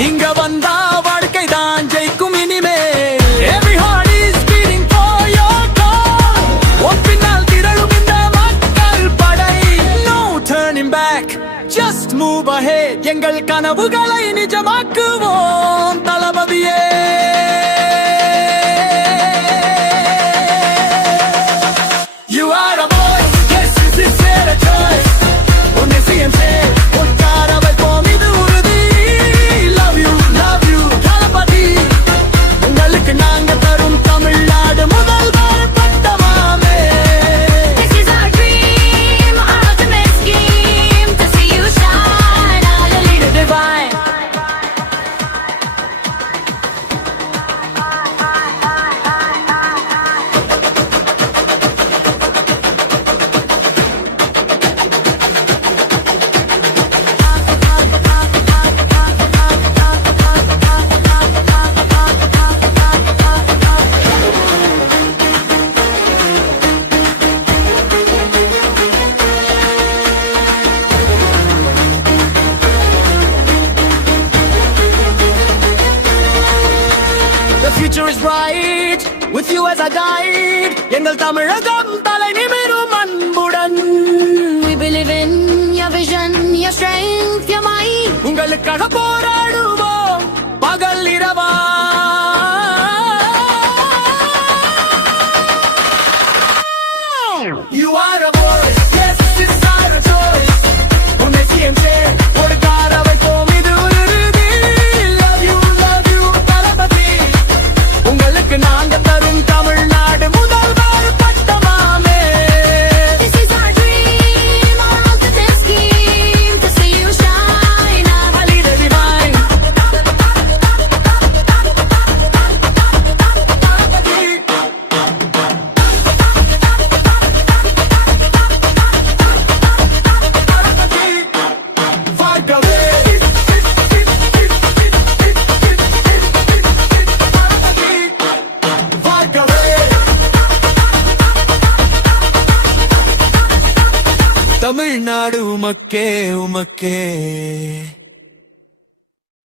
நீங்க வந்தா வாழ்க்கை தான் ஜெயிக்கும் இனிமே. Every heart is beating for your call. உன் பின்னால் திரளும் இந்த மக்கள் படை. No turning back, just move ahead. எங்கள் கனவுகளை நிஜமாக்குவோம் தளபதியே. You are a boy, yes, this is a choice. உன்னை CMC உட்கார வைப்போம் இது உறுதி. Love you, தளபதி. உங்களுக்கு நாங்க தரும் தமிழ்நாடு முதல்வர் பட்டமாமே. This is our dream, our ultimate scheme to see you shine, our leader divine. The future is bright, with you as a guide. எங்கள் தமிழகம் தலை நிமிரும் அன்புடன். We believe in your vision, your strength, your might. உங்களுக்காக போராடுவோம் பகல் இரவா. You are a boy, yes, this is our choice. உன்னை CMC உட்கார வைப்போம் இது உறுதி. Love you, தளபதி. உங்களுக்கு நாங்க தரும் தமிழ்நாடு முதல்வர் பட்டமாமே. This is our dream, our ultimate scheme to see you shine, our leader divine. வாழ்கவே. வாழ்கவே. தமிழ்நாடு உமக்கே உமக்கே.